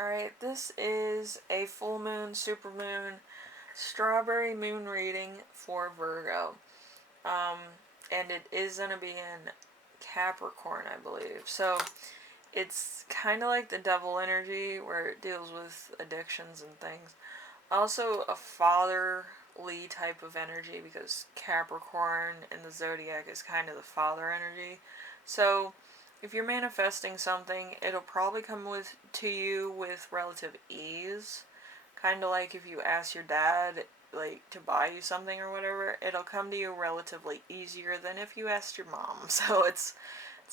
Alright, this is a full moon, super moon, strawberry moon reading for Virgo. Um, and it is going to be in Capricorn, I believe. So it's kind of like the devil energy where it deals with addictions and things. Also, a fatherly type of energy because Capricorn in the zodiac is kind of the father energy. So if you're manifesting something, it'll probably come to you with relative ease. Kind of like if you ask your dad like to buy you something or whatever, it'll come to you relatively easier than if you asked your mom. So it's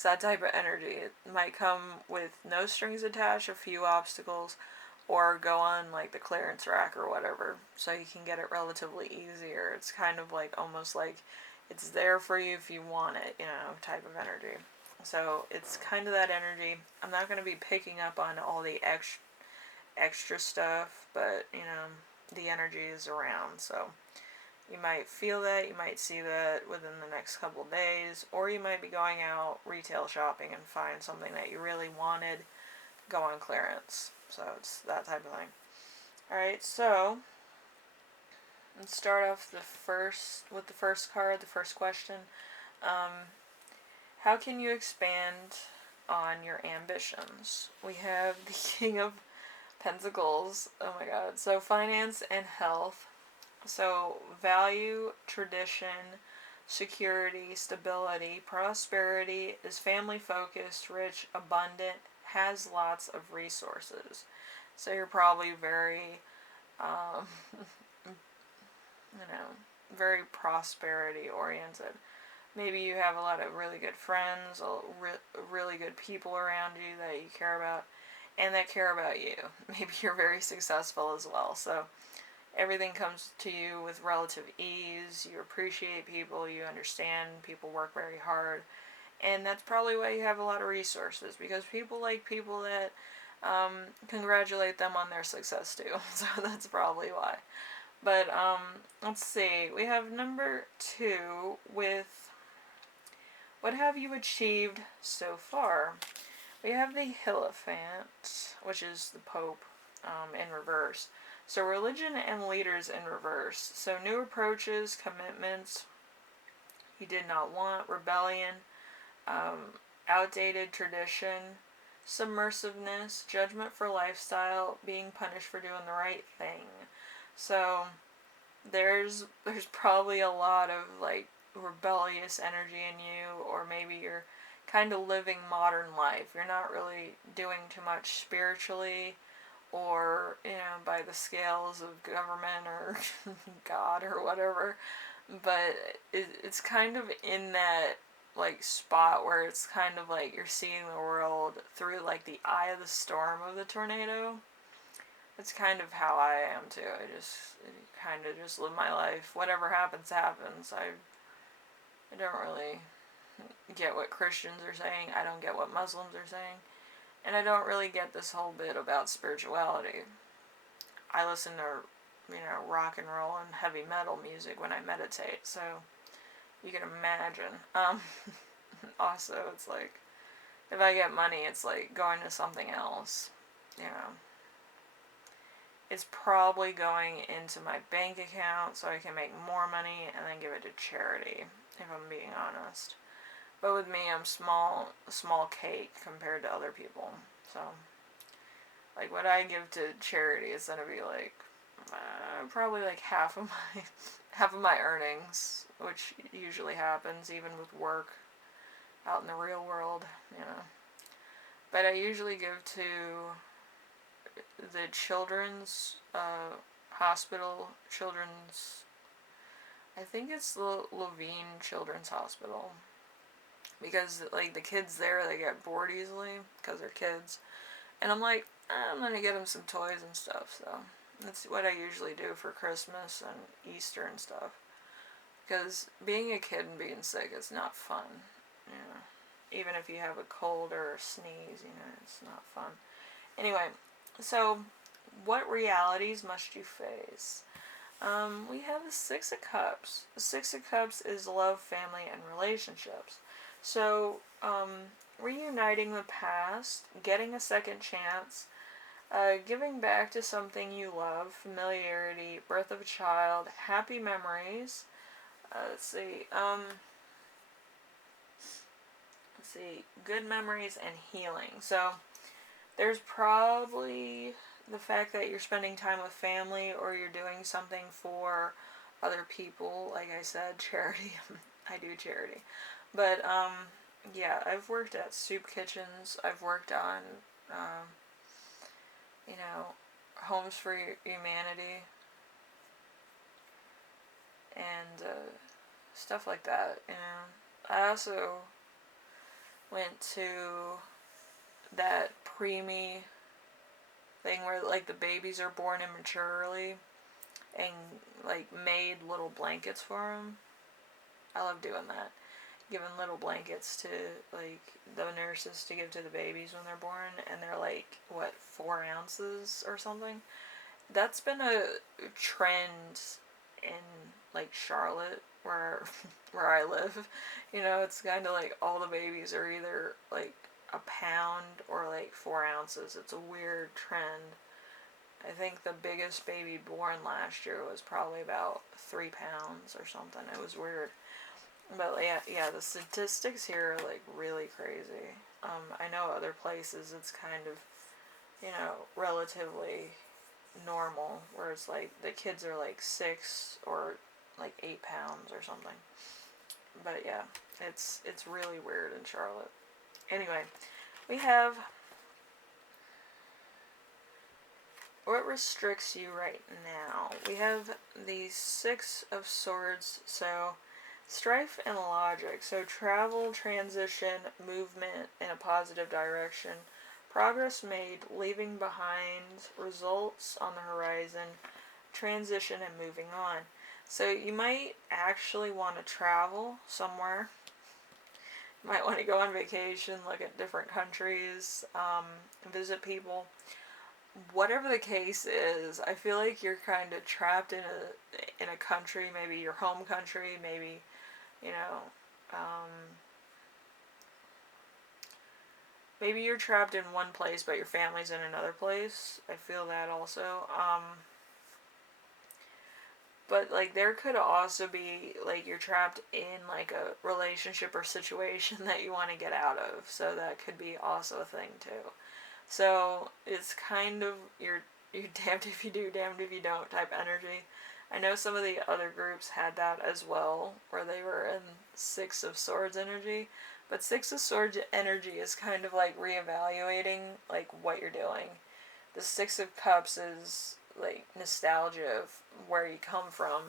that type of energy. It might come with no strings attached, a few obstacles, or go on like the clearance rack or whatever, so you can get it relatively easier. It's kind of like almost like it's there for you if you want it, type of energy. So it's kind of that energy. I'm not going to be picking up on all the extra stuff, but the energy is around. So you might feel that, you might see that within the next couple days, or you might be going out retail shopping and find something that you really wanted, go on clearance. So it's that type of thing. Alright, so let's start off with the first card, the first question. How can you expand on your ambitions? We have the King of Pentacles. Oh my god. So finance and health. So value, tradition, security, stability, prosperity, is family focused, rich, abundant, has lots of resources. So you're probably very, um, very prosperity oriented. Maybe you have a lot of really good friends, really good people around you that you care about, and that care about you. Maybe you're very successful as well. So everything comes to you with relative ease. You appreciate people, you understand people work very hard, and that's probably why you have a lot of resources, because people like people that congratulate them on their success too. So that's probably why. But let's see. We have number 2 with what have you achieved so far? We have the Hierophant, which is the Pope in reverse. So religion and leaders in reverse. So new approaches, commitments you did not want, rebellion, outdated tradition, submersiveness, judgment for lifestyle, being punished for doing the right thing. So there's probably a lot of like rebellious energy in you, or maybe you're kind of living modern life. You're not really doing too much spiritually, or by the scales of government or God or whatever, but it's kind of in that like spot where it's kind of like you're seeing the world through like the eye of the storm of the tornado. It's kind of how I am too. I kind of just live my life. Whatever happens, happens. I don't really get what Christians are saying. I don't get what Muslims are saying. And I don't really get this whole bit about spirituality. I listen to, rock and roll and heavy metal music when I meditate, so you can imagine. Also, it's like, if I get money, it's like going to something else, It's probably going into my bank account so I can make more money and then give it to charity, if I'm being honest. But with me, I'm small cake compared to other people. So, like, what I give to charity is gonna be like probably like half of my earnings, which usually happens even with work out in the real world, But I usually give to the children's hospital, I think it's the Levine Children's Hospital, because like the kids there, they get bored easily because they're kids, and I'm like, I'm gonna get them some toys and stuff. So that's what I usually do for Christmas and Easter and stuff, because being a kid and being sick is not fun. Even if you have a cold or a sneeze, it's not fun. Anyway, so what realities must you face? We have the Six of Cups. The Six of Cups is love, family, and relationships. So, reuniting the past, getting a second chance, Giving back to something you love, familiarity, birth of a child, happy memories. Let's see. Let's see. Good memories and healing. So there's probably the fact that you're spending time with family or you're doing something for other people. Like I said, charity. I do charity. But, yeah, I've worked at soup kitchens. I've worked on, um, you know, Homes for Humanity and stuff like that. You know, I also went to that preemie thing where like the babies are born immaturely and like made little blankets for them. I love doing that. Giving little blankets to like the nurses to give to the babies when they're born, and they're like what 4 ounces or something. That's been a trend in like Charlotte where where I live. You know, it's kind of like all the babies are either like a pound or like 4 ounces. It's a weird trend. I think the biggest baby born last year was probably about 3 pounds or something. It was weird. But yeah, the statistics here are like really crazy. I know other places it's kind of, you know, relatively normal, where it's like the kids are like 6 or like 8 pounds or something. But yeah, it's really weird in Charlotte. Anyway, we have what restricts you right now. We have the Six of Swords, so strife and logic. So travel, transition, movement in a positive direction, progress made, leaving behind, results on the horizon, transition and moving on. So you might actually want to travel somewhere. You might want to go on vacation, look at different countries, visit people. Whatever the case is, I feel like you're kind of trapped in a country, maybe your home country, maybe, you know, maybe you're trapped in one place but your family's in another place. I feel that also. But like there could also be like you're trapped in like a relationship or situation that you want to get out of. So that could be also a thing too. So it's kind of you're damned if you do, damned if you don't type energy. I know some of the other groups had that as well, where they were in Six of Swords energy. But Six of Swords energy is kind of like reevaluating like what you're doing. The Six of Cups is like nostalgia of where you come from.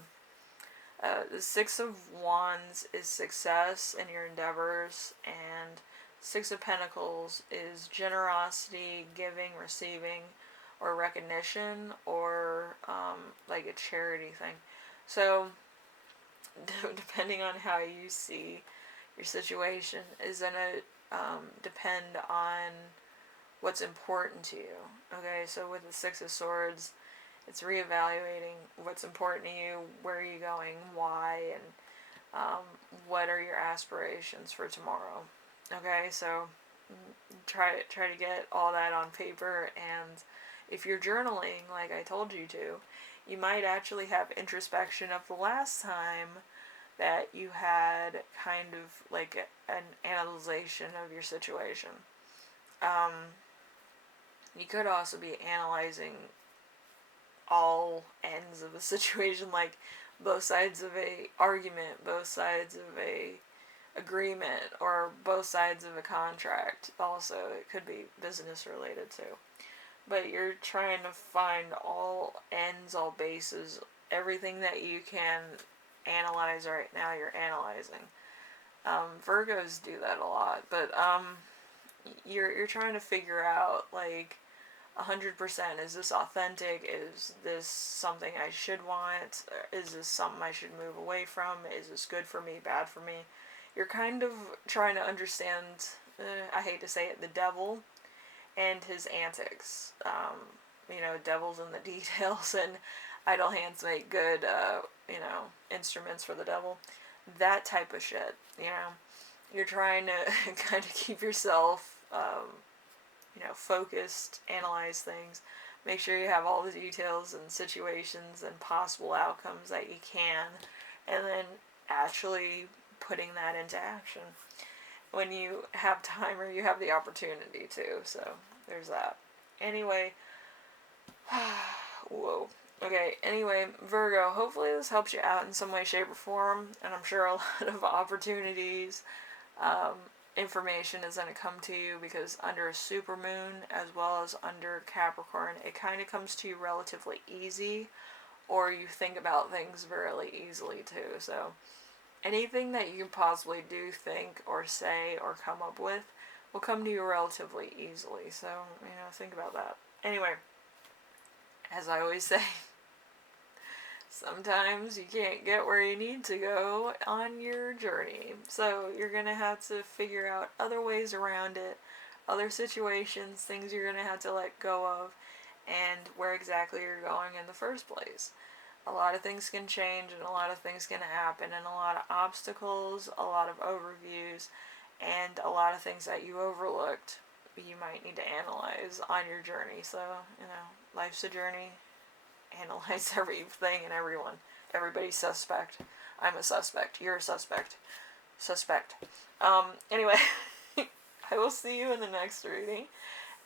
The Six of Wands is success in your endeavors, and Six of Pentacles is generosity, giving, receiving, or recognition, or like a charity thing. So, depending on how you see your situation, is going to depend on what's important to you. Okay, so with the Six of Swords, it's reevaluating what's important to you, where are you going, why, and what are your aspirations for tomorrow. Okay, so try to get all that on paper, and if you're journaling, like I told you to, you might actually have introspection of the last time that you had kind of like an analyzation of your situation. You could also be analyzing all ends of a situation, like both sides of a argument, both sides of a agreement, or both sides of a contract. Also, it could be business related too. But you're trying to find all ends, all bases, everything that you can analyze right now. You're analyzing. Virgos do that a lot, but you're trying to figure out like 100%, is this authentic? Is this something I should want? Is this something I should move away from? Is this good for me, bad for me? You're kind of trying to understand, I hate to say it, the devil and his antics. You know, devil's in the details, and idle hands make good, instruments for the devil. That type of shit, you know. You're trying to kind of keep yourself focused, analyze things, make sure you have all the details and situations and possible outcomes that you can, and then actually putting that into action when you have time or you have the opportunity to. So there's that. Anyway, whoa. Okay, anyway, Virgo, hopefully this helps you out in some way, shape, or form, and I'm sure a lot of opportunities, information is going to come to you, because under a supermoon as well as under Capricorn, it kind of comes to you relatively easy, or you think about things really easily too. So anything that you can possibly do, think, or say, or come up with will come to you relatively easily. So, think about that. Anyway, as I always say, sometimes you can't get where you need to go on your journey. So you're going to have to figure out other ways around it, other situations, things you're going to have to let go of, and where exactly you're going in the first place. A lot of things can change, and a lot of things can happen, and a lot of obstacles, a lot of overviews, and a lot of things that you overlooked you might need to analyze on your journey. So, life's a journey. Analyze everything and everyone. Everybody's suspect. I'm a suspect. You're a suspect. Suspect. Anyway, I will see you in the next reading,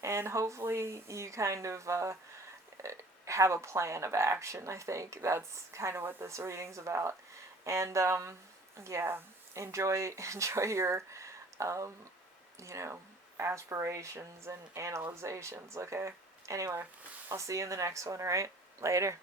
and hopefully you kind of have a plan of action. I think that's kind of what this reading's about. And yeah, enjoy your aspirations and analyzations. Okay. Anyway, I'll see you in the next one. All right. Later.